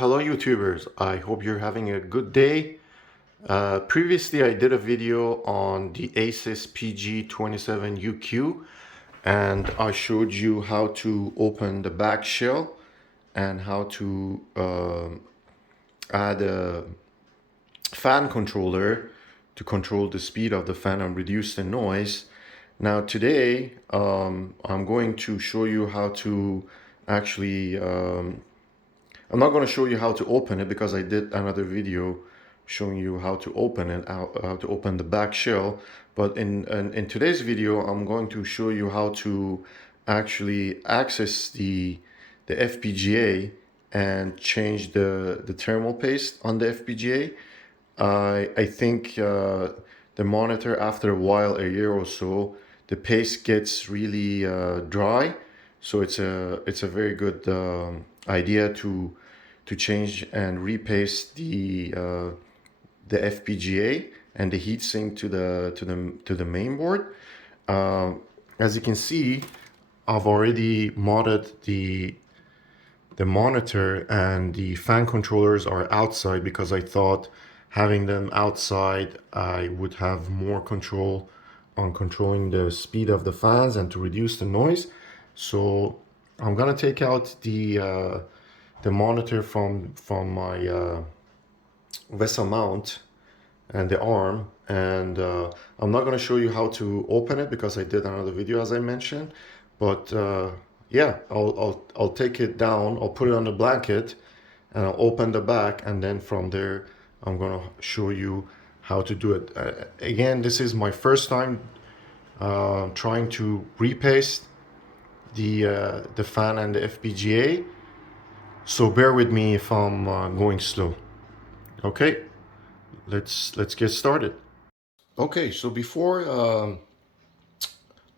Hello YouTubers, I hope you're having a good day. Previously I did a video on the Asus PG27UQ and I showed you how to open the back shell and how to add a fan controller to control the speed of the fan and reduce the noise. Now today I'm going to show you how to actually I'm not going to show you how to open it because I did another video showing you how to open it, how to open the back shell. But in today's video, I'm going to show you how to actually access the FPGA and change the thermal paste on the FPGA. I think the monitor, after a while, a year or so, the paste gets really dry. So it's a very good idea to change and repaste the FPGA and the heatsink to the main board. As you can see, I've already modded the monitor, and the fan controllers are outside because I thought having them outside I would have more control on controlling the speed of the fans and to reduce the noise. So I'm gonna take out the monitor from my vessel mount and the arm, and I'm not going to show you how to open it because I did another video, as I mentioned. But yeah, I'll take it down, I'll put it on the blanket, and I'll open the back, and then from there I'm going to show you how to do it. Again, this is my first time trying to repaste the fan and the FPGA, so bear with me if I'm going slow. Okay, let's get started. Okay, so before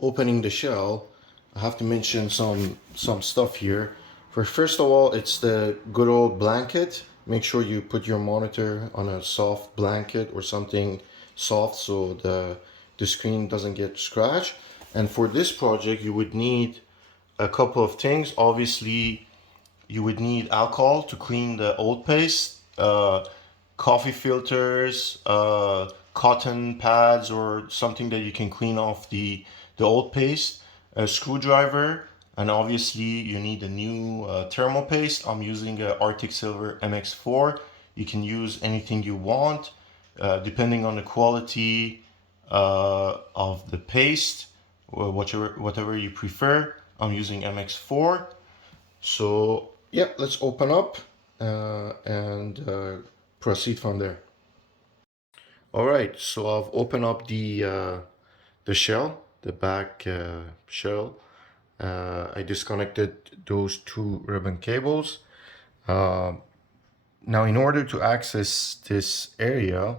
opening the shell, I have to mention some stuff here. First of all, it's the good old blanket. Make sure you put your monitor on a soft blanket or something soft so the screen doesn't get scratched. And for this project, you would need a couple of things. Obviously, you would need alcohol to clean the old paste, coffee filters, cotton pads, or something that you can clean off the old paste, a screwdriver, and obviously you need a new thermal paste. I'm using a Arctic Silver MX4. You can use anything you want, depending on the quality of the paste, or whatever you prefer. I'm using MX4. So yeah, let's open up and proceed from there. All right, so I've opened up the shell, the back shell. I disconnected those two ribbon cables. Now, in order to access this area,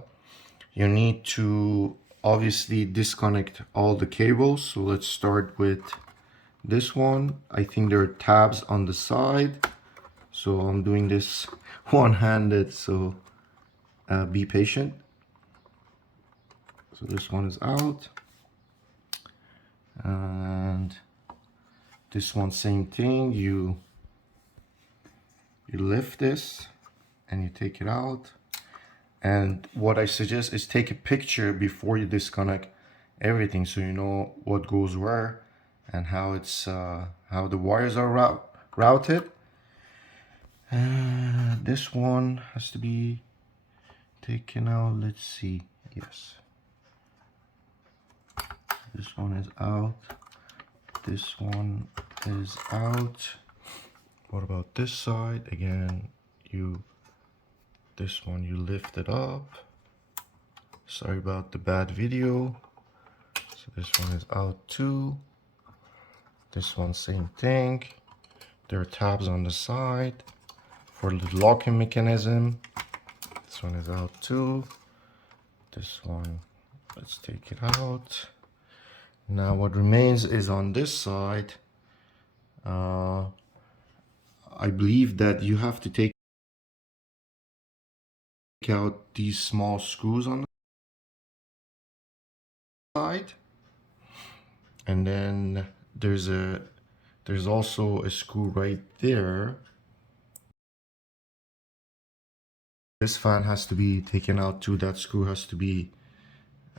you need to obviously disconnect all the cables. So let's start with this one. I think there are tabs on the side, so I'm doing this one-handed, so be patient. So this one is out, and this one, same thing. You lift this and you take it out. And what I suggest is take a picture before you disconnect everything, so you know what goes where and how it's how the wires are routed. This one has to be taken out. Let's see. Yes, this one is out. This one is out. What about this side? Again, this one you lift it up. Sorry about the bad video. So this one is out too. This one, same thing. There are tabs on the side for the locking mechanism. This one is out too. This one, let's take it out. Now what remains is on this side. I believe that you have to take out these small screws on the side, and then there's also a screw right there This fan has to be taken out too. That screw has to be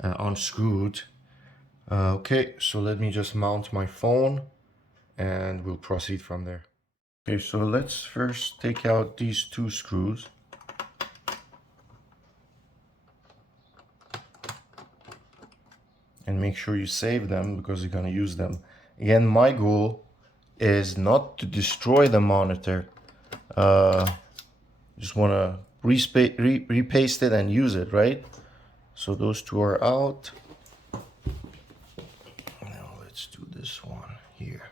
unscrewed. Okay, so let me just mount my phone and we'll proceed from there. Okay, so let's first take out these two screws. And make sure you save them because you're going to use them. Again, my goal is not to destroy the monitor. Just want to repaste it and use it, right? So those two are out. Now let's do this one here.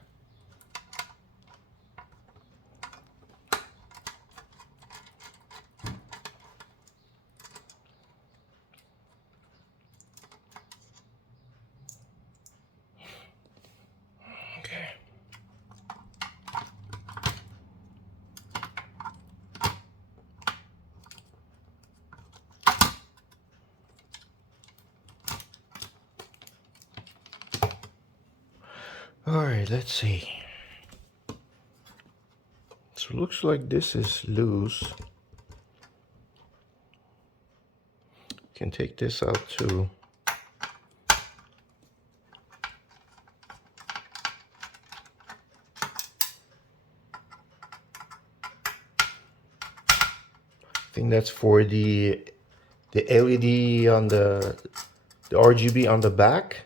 Okay. All right, let's see. So it looks like this is loose. Can take this out too. I think that's for the LED on the RGB on the back.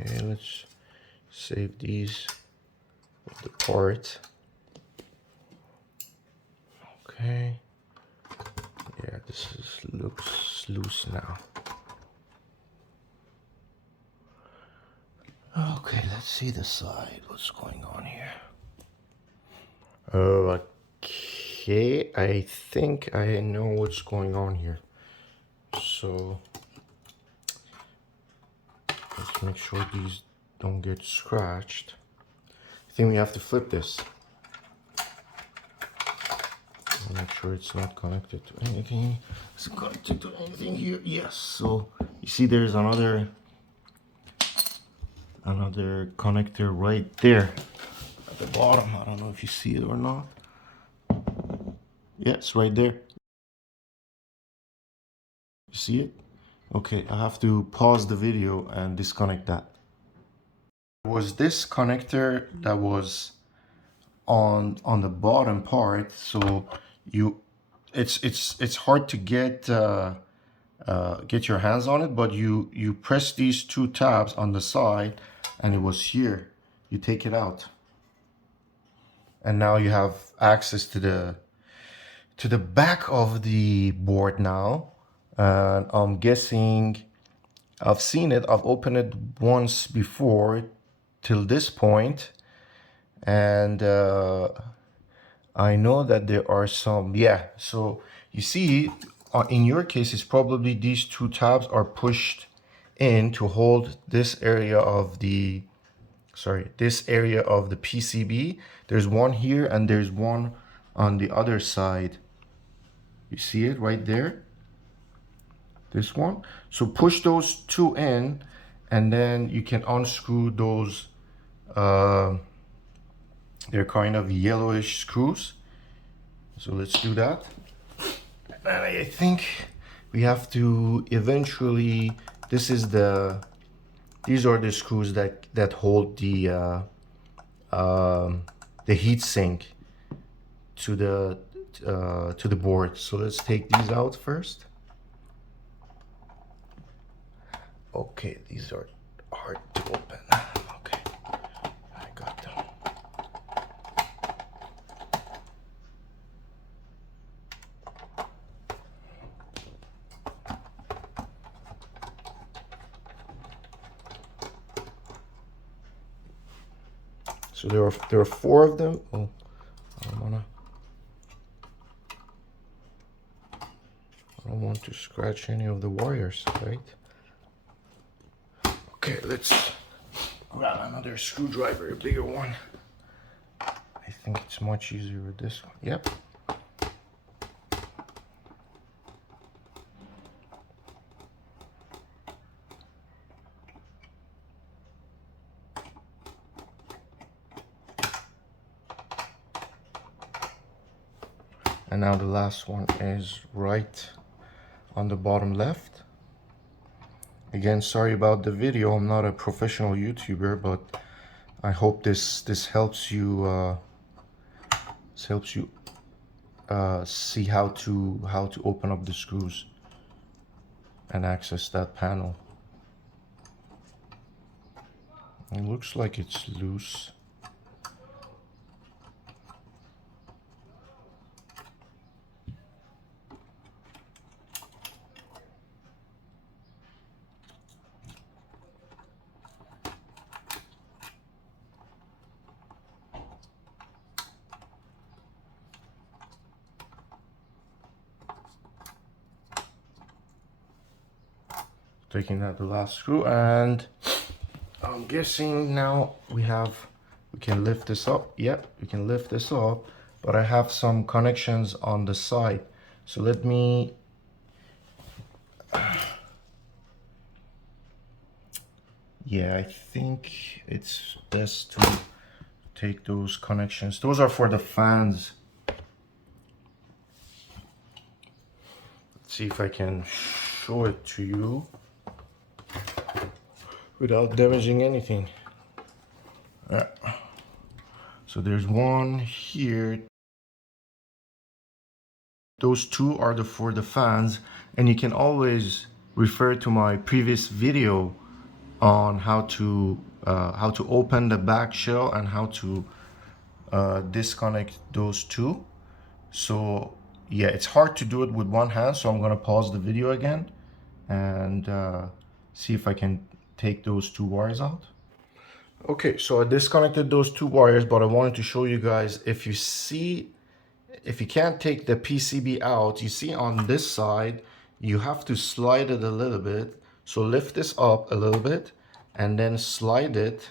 Okay, let's save these with the part. Okay. Yeah, this looks loose now. Okay, let's see the side. What's going on here? Okay, I think I know what's going on here. So let's make sure these don't get scratched. I think we have to flip this. Make sure it's not connected to anything. Is it connected to anything here? Yes. So you see there's another connector right there at the bottom. I don't know if you see it or not. Yeah, it's right there. You see it? Okay, I have to pause the video and disconnect that. It was this connector that was on the bottom part, so it's hard to get your hands on it, but you press these two tabs on the side and it was here. You take it out and now you have access to the back of the board now. And I'm guessing I've seen it, I've opened it once before till this point, and I know that there are some, yeah, so you see in your case it's probably these two tabs are pushed in to hold this area of the PCB. There's one here and there's one on the other side. You see it right there, this one. So push those two in and then you can unscrew those they're kind of yellowish screws. So let's do that. And I think we have to eventually, these are the screws that hold the heatsink to the board. So let's take these out first. Okay, these are hard to open. Okay, I got them. So there are four of them. Oh, I don't want to scratch any of the wires, right? Okay, let's grab another screwdriver, a bigger one. I think it's much easier with this one. Yep. And now the last one is right on the bottom left. Again, sorry about the video. I'm not a professional YouTuber, but I hope this helps you see how to open up the screws and access that panel. It looks like it's loose. Taking out the last screw, and I'm guessing now we can lift this up. Yep, we can lift this up, but I have some connections on the side. So let me yeah, I think it's best to take those connections. Those are for the fans. Let's see if I can show it to you without damaging anything. So there's one here. Those two are for the fans, and you can always refer to my previous video on how to open the back shell and how to disconnect those two. So yeah, it's hard to do it with one hand, so I'm gonna pause the video again and see if I can take those two wires out. Okay, so I disconnected those two wires, but I wanted to show you guys, if you can't take the PCB out, you see on this side, you have to slide it a little bit. So lift this up a little bit and then slide it.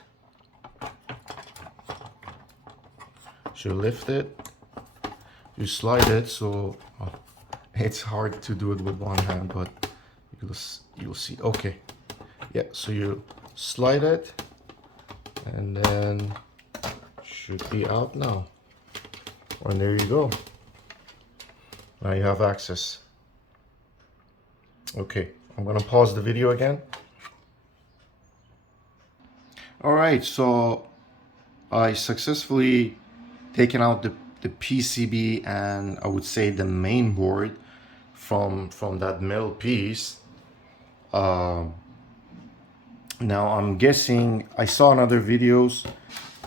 So lift it, you slide it. So it's hard to do it with one hand, but you'll see. Okay, yeah, so you slide it and then should be out now. And there you go. Now you have access. Okay, I'm gonna pause the video again. All right, so I successfully taken out the PCB and I would say the main board from that metal piece. Now I'm guessing, I saw in other videos,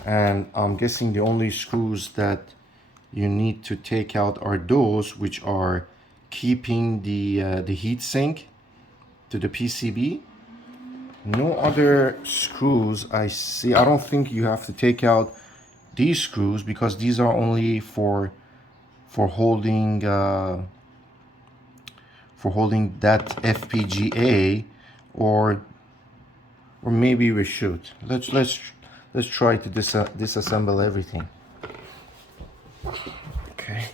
and I'm guessing the only screws that you need to take out are those which are keeping the heatsink to the PCB. No other screws I see. I don't think you have to take out these screws because these are only for holding that FPGA, or maybe we should. Let's try to disassemble everything. Okay.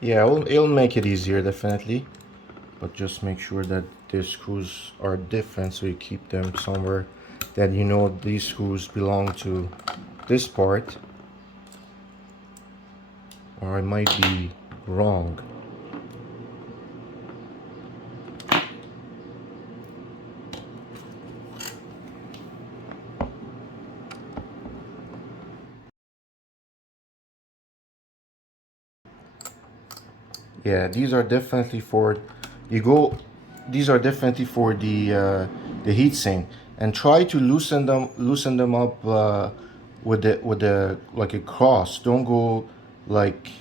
Yeah, it'll make it easier, definitely, but just make sure that the screws are different, so you keep them somewhere that you know these screws belong to this part, or I might be wrong. Yeah, these are definitely for these are definitely for the heatsink, and try to loosen them up with the like a cross. Don't go like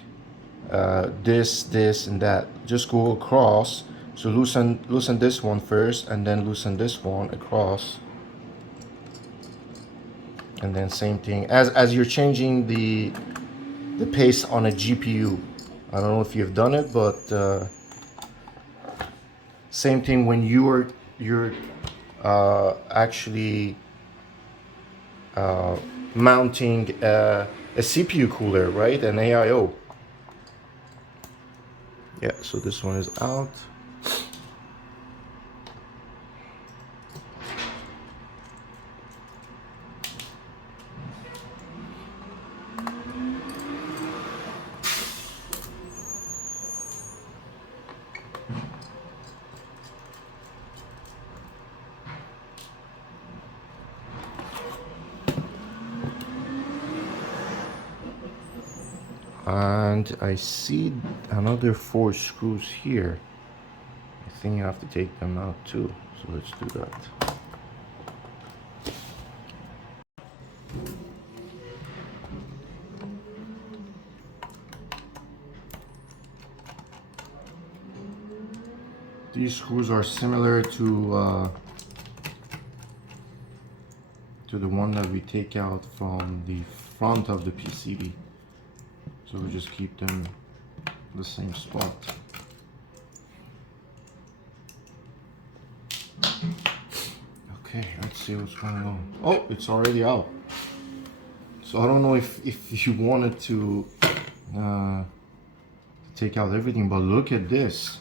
this and that. Just go across. So loosen this one first, and then loosen this one across, and then same thing as you're changing the pace on a GPU. I don't know if you've done it, but same thing when you're actually mounting a CPU cooler, right? An AIO. Yeah, so this one is out. And I see another 4 screws here. I think you have to take them out too. So let's do that. These screws are similar to the one that we take out from the front of the PCB. So we just keep them in the same spot. Okay, let's see what's going on. Oh, it's already out. So I don't know if you wanted to take out everything, but look at this.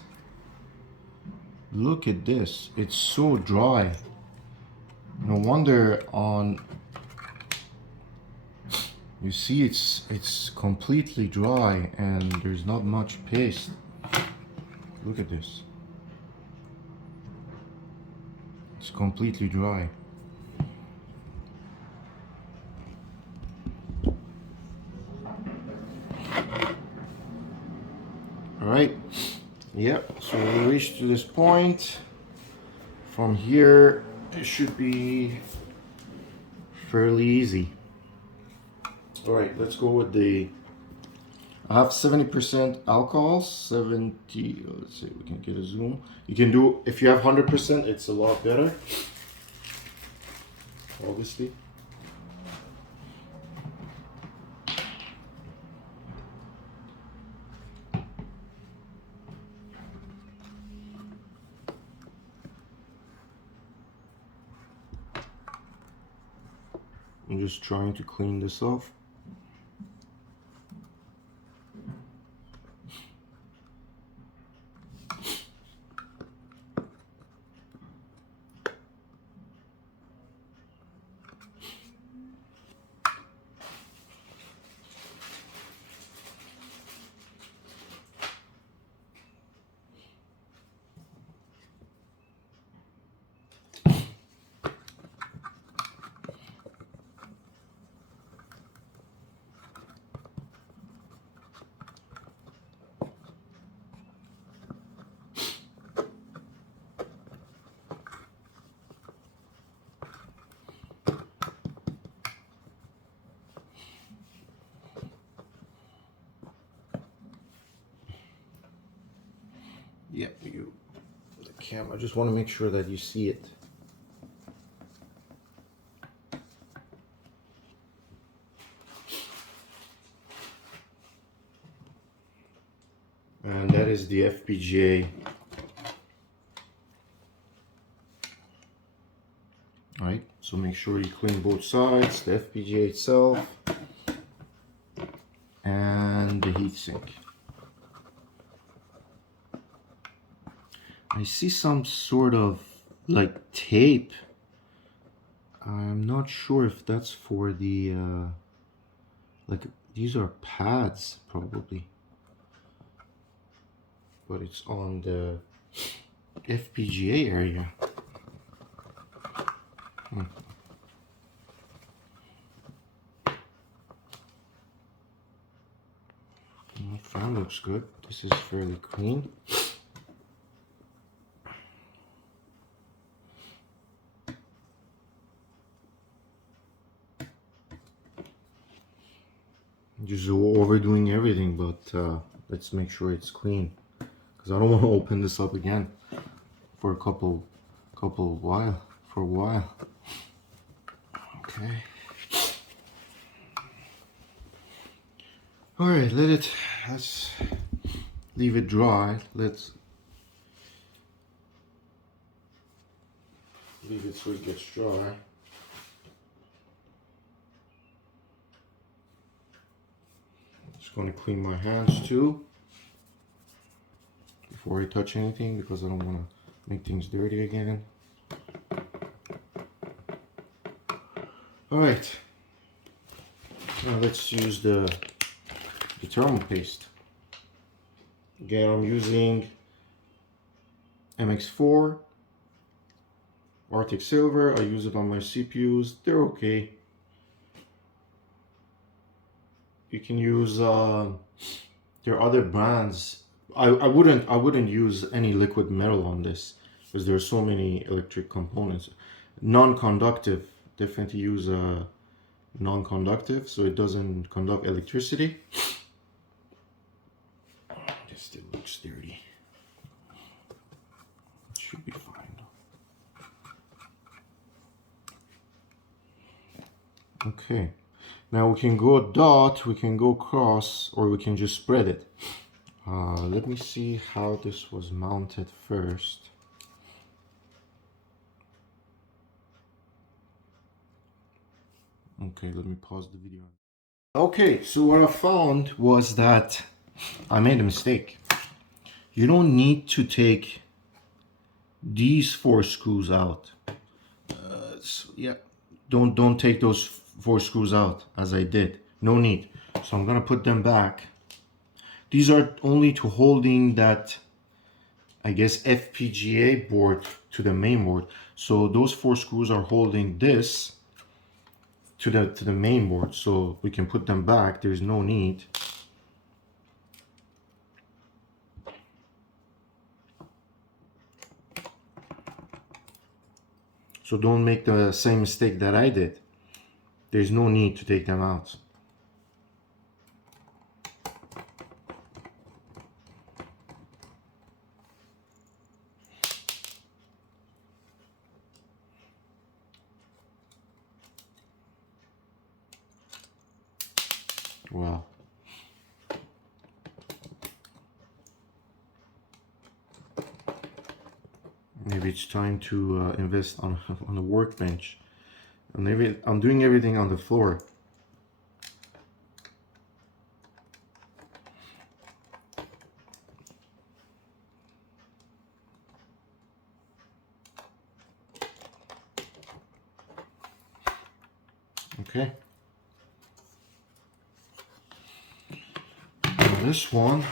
Look at this. It's so dry. No wonder on, you see it's completely dry and there's not much paste. Look at this. It's completely dry. All right. Yep. So we reached to this point. From here, it should be fairly easy. All right, let's go with the, I have 70% alcohol, 70, let's see if we can get a zoom. You can do, if you have 100%, it's a lot better, obviously. I'm just trying to clean this off. Yeah, the camera. I just want to make sure that you see it. And that is the FPGA. All right, so make sure you clean both sides, the FPGA itself and the heatsink. I see some sort of like tape. I'm not sure if that's for the like these are pads probably, but it's on the FPGA area. The fan looks good. This is fairly clean. Just overdoing everything, but let's make sure it's clean, because I don't want to open this up again for a while. Okay. All right, let's leave it dry. Let's leave it so it gets dry. Just going to clean my hands too before I touch anything, because I don't want to make things dirty again. All right, now let's use the thermal paste. Again, I'm using MX4 Arctic Silver. I use it on my CPUs. They're okay. You can use there are other brands. I wouldn't use any liquid metal on this because there are so many electric components. Non-conductive, definitely use a non-conductive so it doesn't conduct electricity. This still looks dirty. It should be fine. Okay, now we can go dot, we can go cross, or we can just spread it. Let me see how this was mounted first. Okay, let me pause the video. Okay, so what I found was that I made a mistake. You don't need to take these 4 screws out. Yeah, don't take those 4 screws out as I did. No need. So I'm gonna put them back. These are only to holding that, I guess, FPGA board to the main board. So those 4 screws are holding this to the main board. So we can put them back. There's no need. So don't make the same mistake that I did. There's no need to take them out. Wow. Maybe it's time to invest on a workbench. And maybe I'm doing everything on the floor. Okay. Now this one,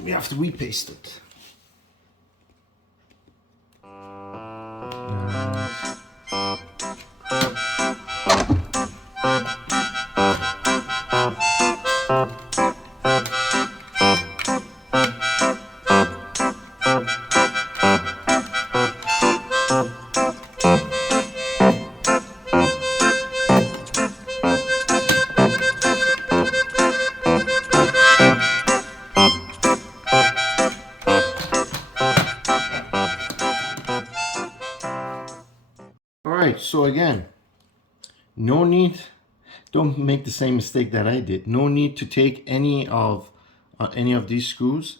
we have to repaste it. Alright, so again, no need, don't make the same mistake that I did. No need to take any of these screws.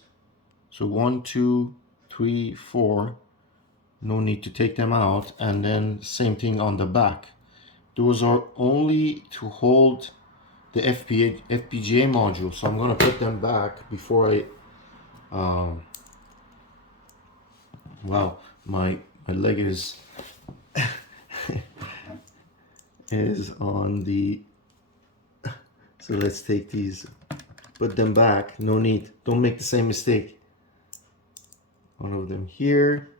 So 1, 2, 3, 4. No need to take them out. And then same thing on the back. Those are only to hold the FPGA module. So I'm gonna put them back before I wow, my leg is is on the, so let's take these, put them back. No need, don't make the same mistake. One of them here,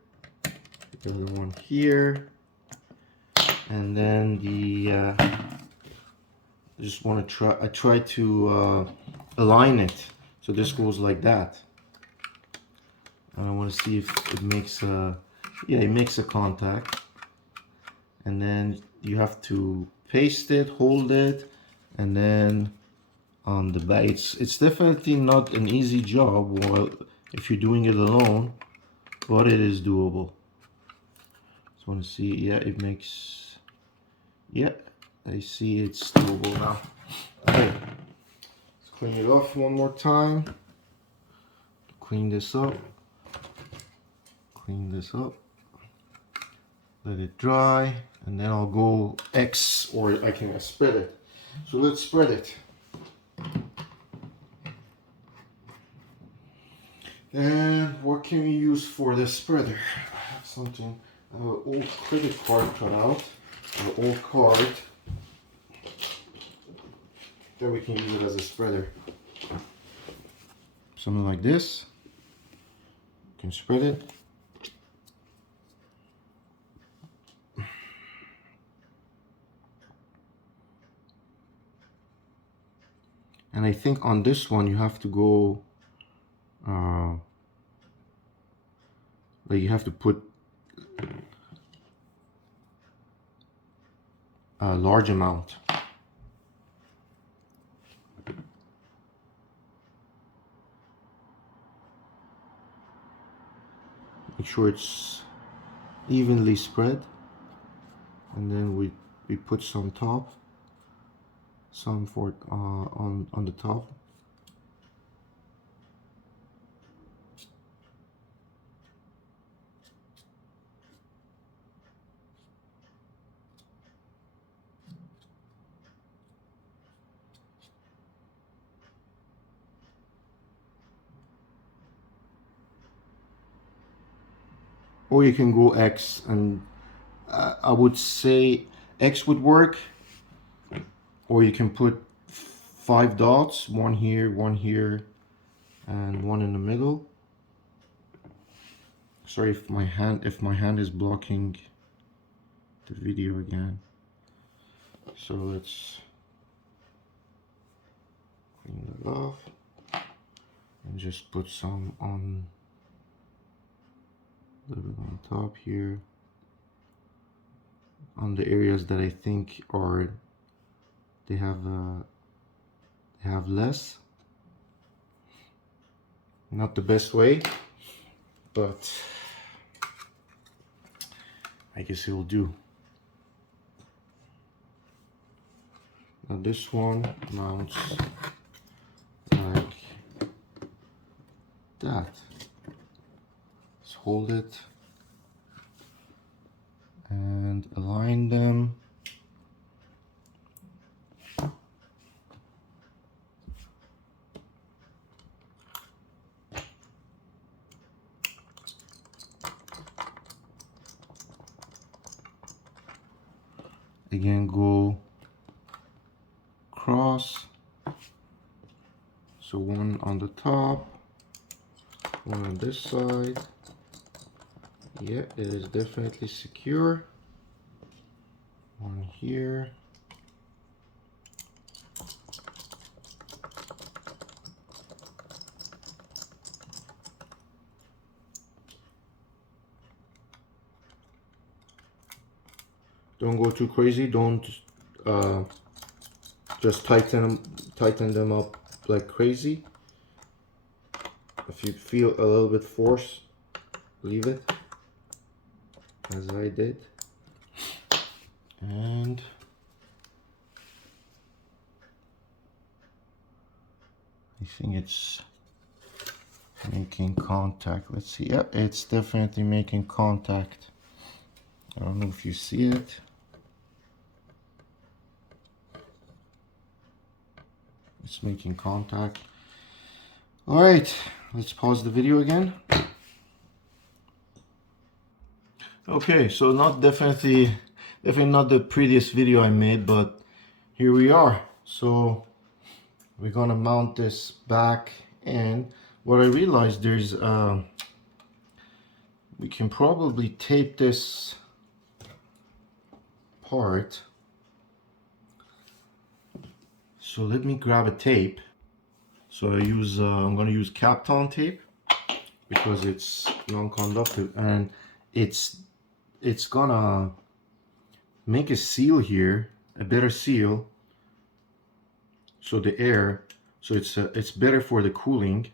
the other one here, and then the I just want to try to align it so this goes like that, and I want to see if it makes a, yeah, it makes a contact. And then you have to paste it, hold it, and then on the back, it's definitely not an easy job, well, if you're doing it alone, but it is doable. Just want to see, yeah, it makes, yeah, I see it's doable now. Okay, let's clean it off one more time. Clean this up. Clean this up. Let it dry, and then I'll go X, or I can spread it. So let's spread it. And what can we use for the spreader? I have something, an old credit card cut out, an old card. Then we can use it as a spreader. Something like this. You can spread it. And I think on this one you have to go like you have to put a large amount. Make sure it's evenly spread, and then we put some top, some for on the top. Or you can go X, and I would say X would work. Or you can put 5 dots, one here, and one in the middle. Sorry if my hand is blocking the video again. So let's clean it off and just put some on, a little bit on top here, on the areas that I think are they have less. Not the best way, but I guess it will do. Now this one mounts like that. Let's hold it and align them. Again, go cross, so one on the top, one on this side. Yeah, it is definitely secure. One here. Don't go too crazy. Don't just tighten them up like crazy. If you feel a little bit force, leave it, as I did. And I think it's making contact. Let's see. Yep, it's definitely making contact. I don't know if you see it. It's making contact. All right, let's pause the video again. Okay, so definitely not the prettiest video I made, but here we are. So we're gonna mount this back, and what I realized, there's we can probably tape this part. So let me grab a tape. So I'm gonna use Kapton tape because it's non-conductive, and it's gonna make a seal here, a better seal. So the air, so it's better for the cooling.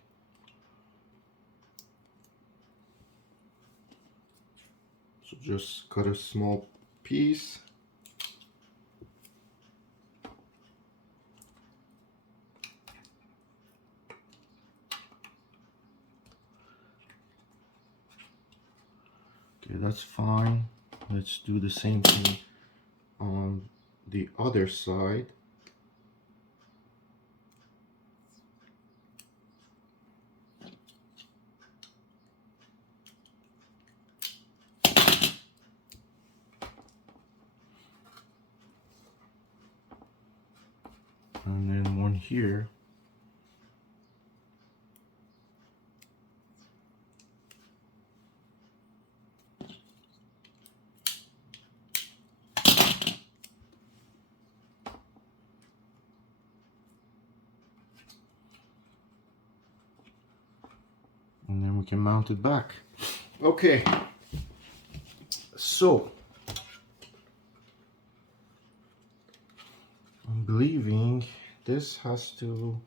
So just cut a small piece. Okay, that's fine. Let's do the same thing on the other side. And then one here. we can mount it back. Okay, so I'm believing this has to,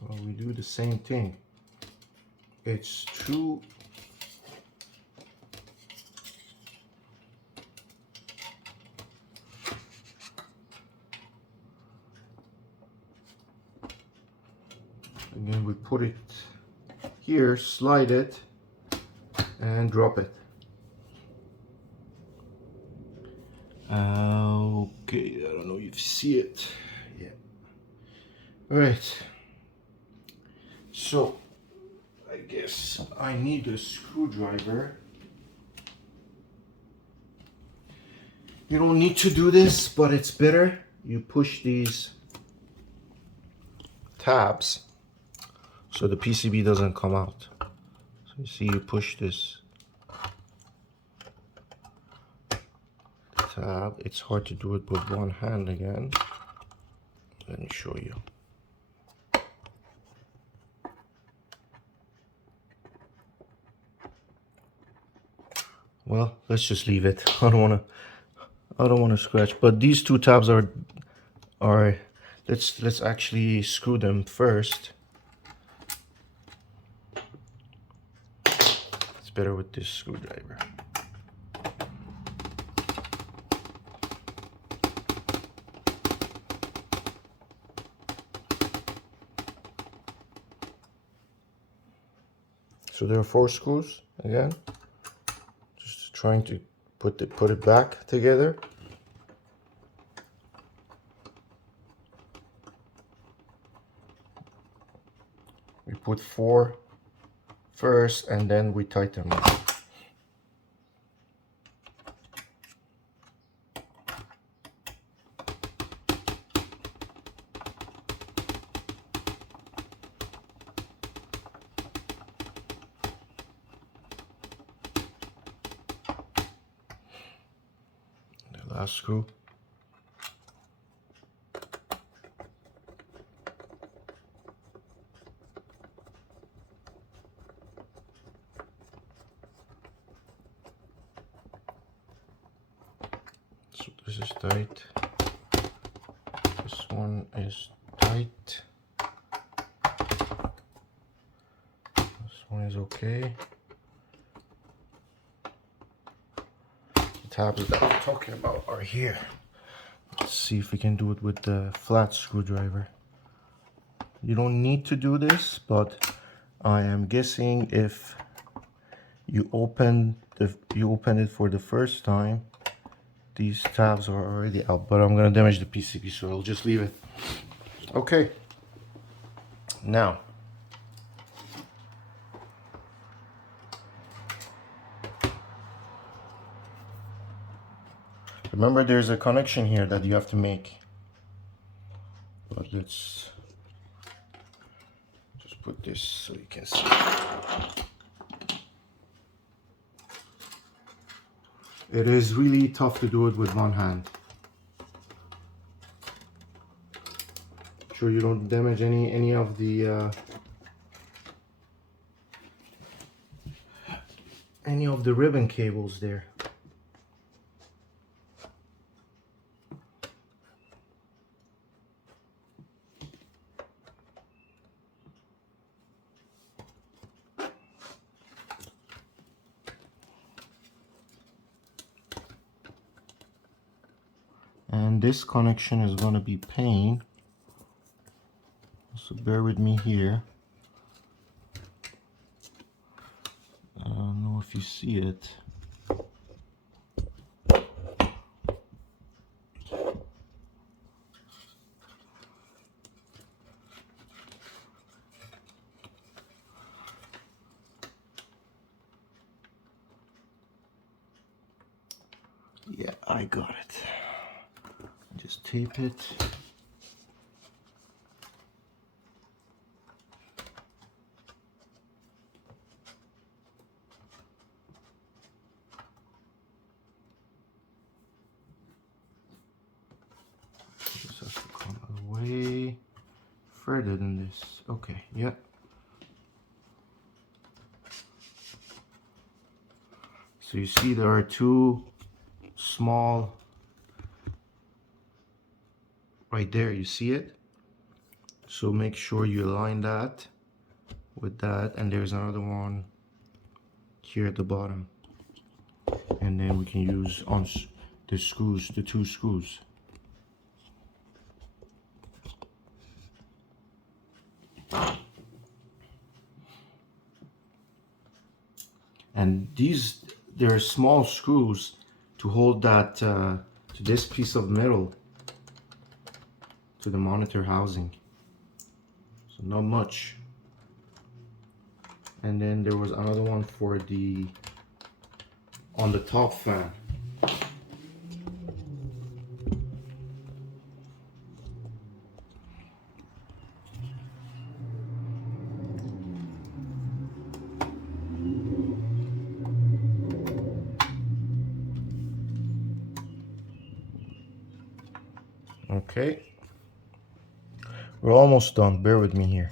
well, we do the same thing. It's true. Again, we put it here, slide it, and drop it. Okay, I don't know if you see it. Yeah. All right. So, I guess I need a screwdriver. You don't need to do this, but it's better. You push these tabs so the PCB doesn't come out. So you see, you push this tab. It's hard to do it with one hand again. Let me show you. Well, let's just leave it. I don't want to scratch. But these two tabs are let's actually screw them first. It's better with this screwdriver. So there are 4 screws again. Just trying to put it back together. We put 4 first and then we tighten them up. The last screw. So this is tight. This one is tight. This one is okay. The tabs that I'm talking about are here. Let's see if we can do it with the flat screwdriver. You don't need to do this, but I am guessing if you open it for the first time, these tabs are already out, but I'm gonna damage the PCB, so I'll just leave it. Okay. Now, remember there's a connection here that you have to make. But let's just put this so you can see. It is really tough to do it with one hand. Sure you don't damage any of the ribbon cables there. And this connection is going to be pain, so bear with me here. I don't know if you see it. Yeah, I got it. Just tape it. Just has to come away. harder than this. Okay, yeah. So you see there are two small right there, you see it? So make sure you align that with that, and there's another one here at the bottom. And then we can use on the screws, the two screws. And these, there are small screws to hold that to this piece of metal, to the monitor housing. So not much. And then there was another one for the on the top fan. Okay, we're almost done. Bear with me here.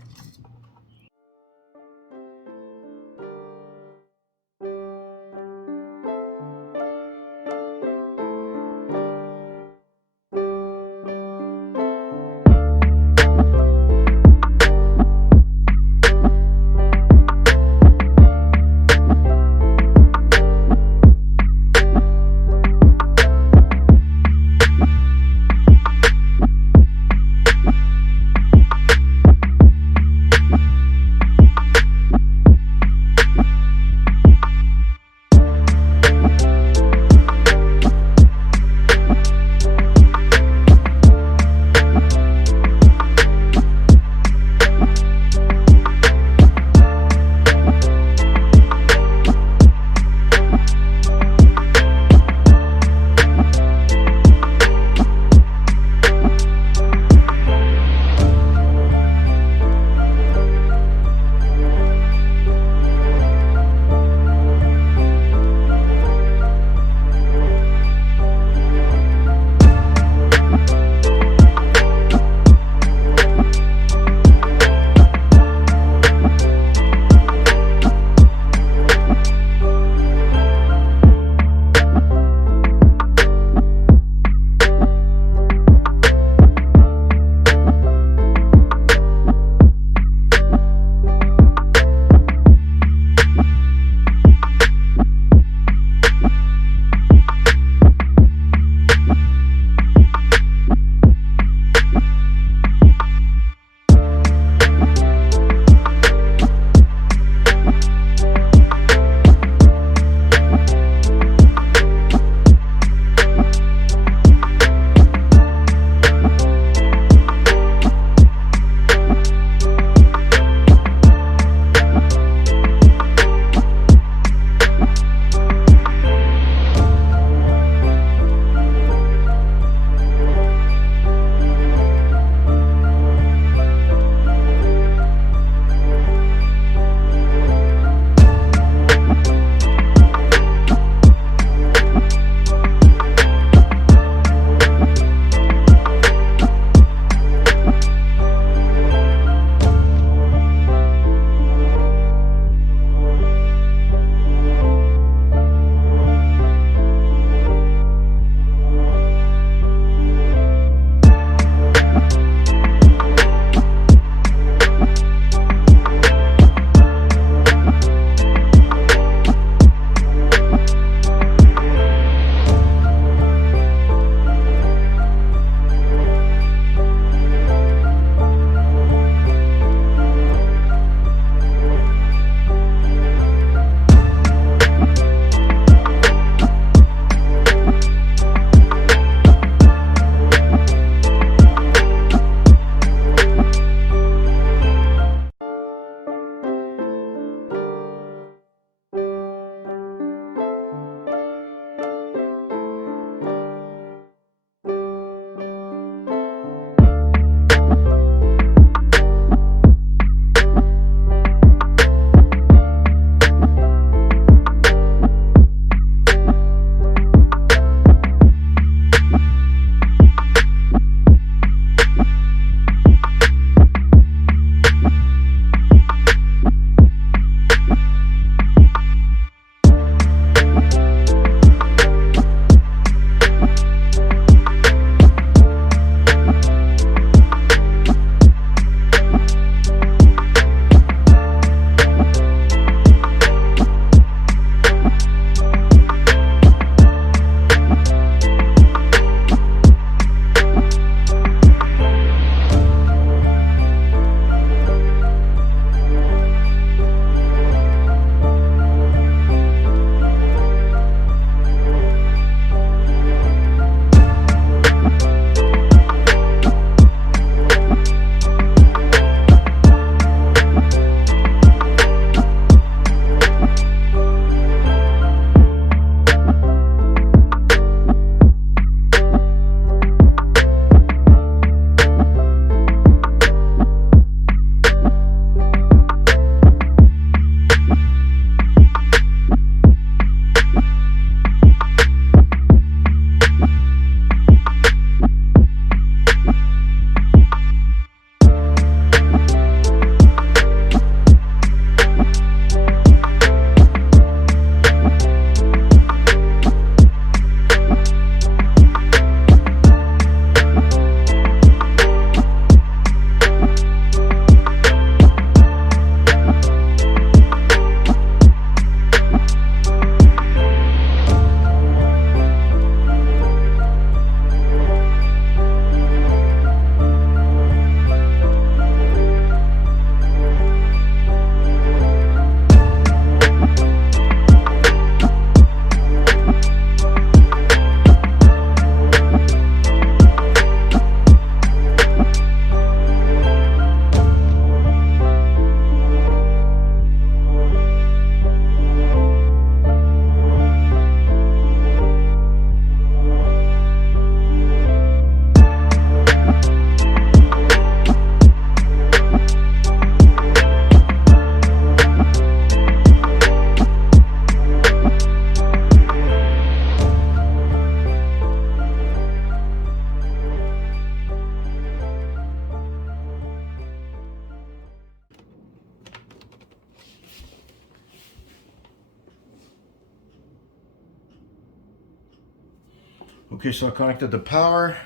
Okay, so I connected the power.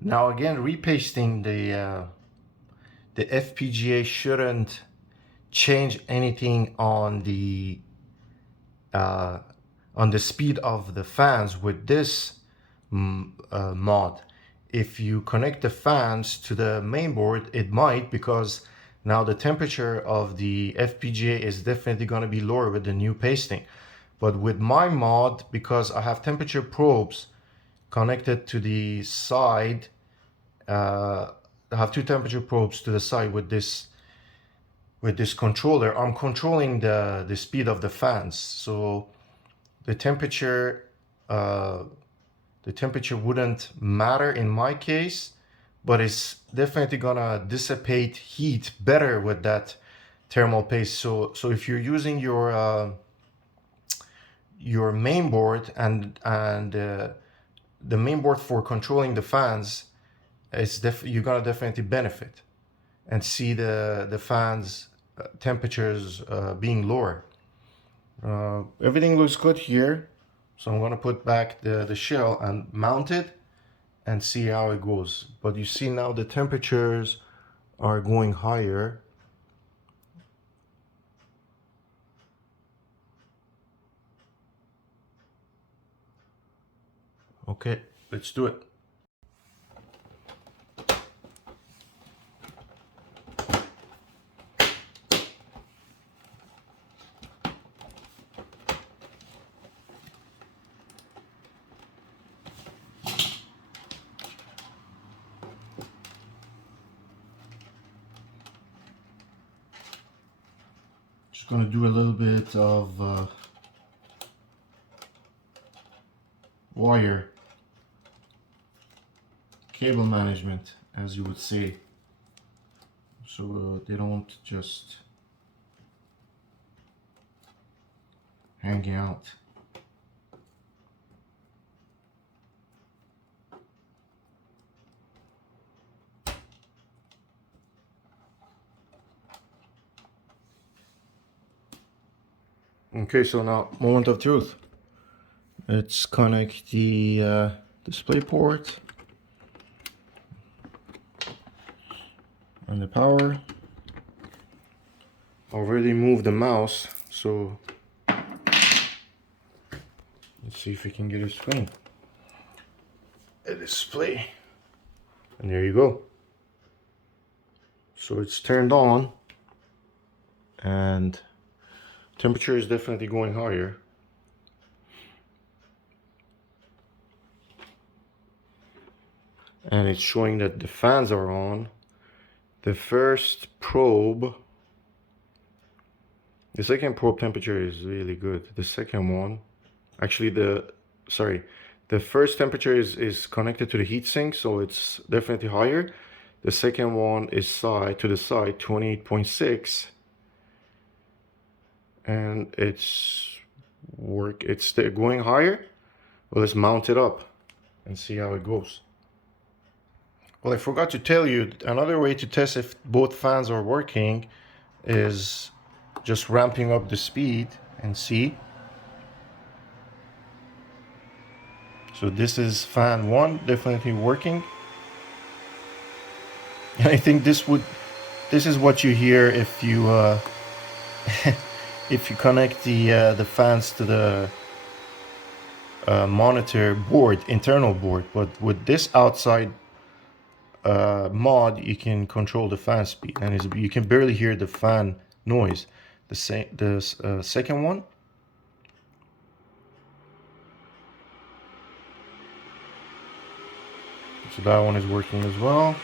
Now again, repasting the FPGA shouldn't change anything on the speed of the fans with this mod. If you connect the fans to the mainboard, it might, because now the temperature of the FPGA is definitely going to be lower with the new pasting. But with my mod, because I have temperature probes connected to the side, I have two temperature probes to the side with this controller. I'm controlling the speed of the fans, so the temperature wouldn't matter in my case, but it's definitely gonna dissipate heat better with that thermal paste. So if you're using your mainboard and the mainboard for controlling the fans, you're gonna definitely benefit and see the fans temperatures being lower. Everything looks good here, so I'm gonna put back the shell and mount it and see how it goes. But you see now the temperatures are going higher. Okay, let's do it. Just gonna do a little bit of wire cable management, as you would say, so they don't just hang out. Okay, so now moment of truth. Let's connect the display port and the power. Already moved the mouse, so let's see if we can get a screen. A display. And there you go. So it's turned on and temperature is definitely going higher. And it's showing that the fans are on. The first probe, the second probe temperature is really good. The second one, actually the first temperature is connected to the heatsink, so it's definitely higher. The second one is to the side, 28.6. And it's going higher. Well, let's mount it up and see how it goes. Well, I forgot to tell you, another way to test if both fans are working is just ramping up the speed and see. So this is fan 1, definitely working. And I think this is what you hear if you if you connect the fans to the monitor board, internal board. But with this outside mod, you can control the fan speed, and you can barely hear the fan noise. The second one, so that one is working as well.